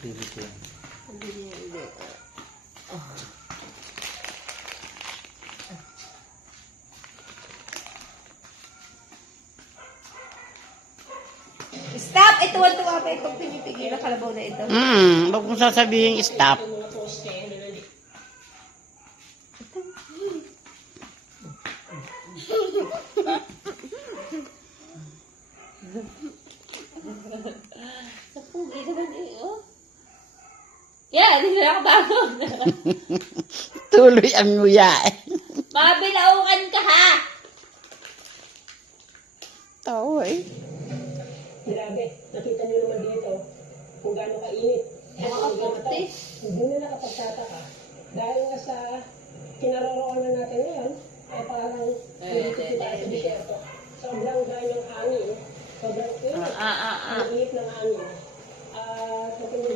Lilit yan. Hindi. Oh. Stop! Ito ang tuwa pa itong pinipigil na kalabaw na ito. Wag mong sasabihin stop. Sa pugi naman eh, oh. Yan, hindi na nakabangon. Tuloy ang nguya eh. Mabilaukan ka ha! Tao eh. Grabe, nakita niyo naman dito kung gaano kainit. Nakakaputi. Hindi na nakapagtataka. Dahil nga sa kinaroroonan natin ngayon, ay parang dito tayo sa disyerto. Sobrang dahil ng hangin, sobrang init. Ang init ng hangin. At matindi